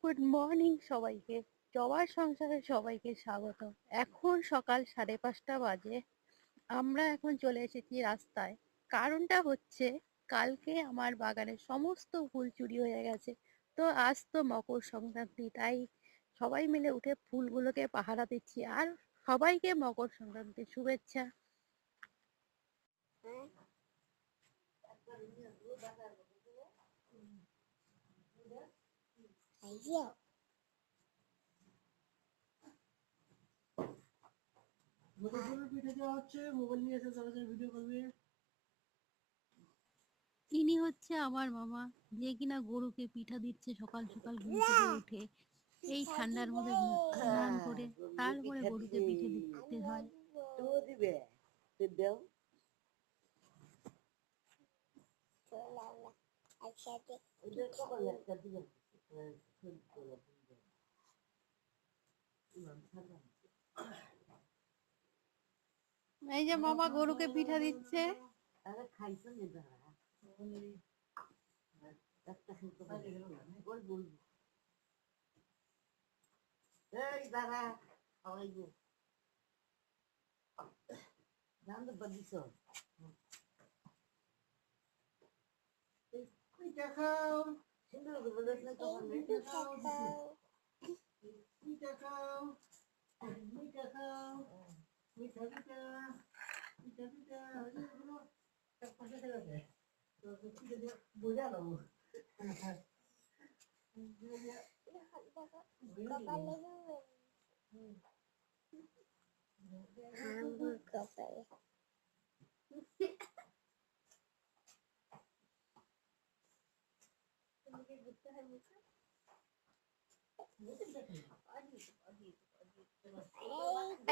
Good morning সবাইকে। জবার সংসারে সবাইকে স্বাগত। এখন সকাল 5:30 বাজে। আমরা এখন চলে এসেছি রাস্তায়। কারণটা হচ্ছে কালকে আমার বাগানের সমস্ত ফুল চুরি হয়ে গেছে। তো আজ তো মকর সংক্রান্তি, তাই সবাই মিলে উঠে ফুলগুলোকে পাহারা দিচ্ছি। আর সবাইকে মকর সংক্রান্তির শুভেচ্ছা। ইনি হচ্ছে আমার মামা, যে কিনা গরুকে পিঠা দিচ্ছে সকাল সকাল ঘুম থেকে উঠে। এই ঠান্ডার মধ্যে স্নান করে তারপরে গরুকে পিঠে দিতে হয়। এই যে মামা গরুকে পিঠা দিচ্ছে।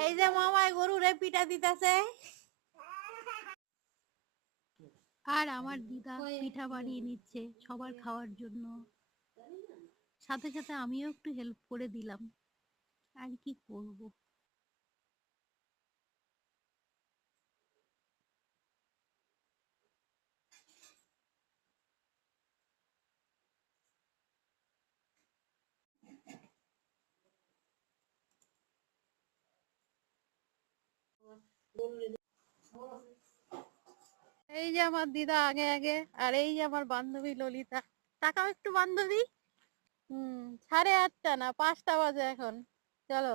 এই যে মামায় গরুরে পিঠা দিতেছে। আর আমার দিদা পিঠা বানিয়ে নিচ্ছে সবার খাওয়ার জন্য। সাথে সাথে আমিও একটু হেল্প করে দিলাম। আর কি করব। এই যে আমার দিদা আগে আগে, আর এই যে আমার বান্ধবী ললিতা। তাকাও একটু বান্ধবী। 8:30 না 5টা বাজে এখন। চলো।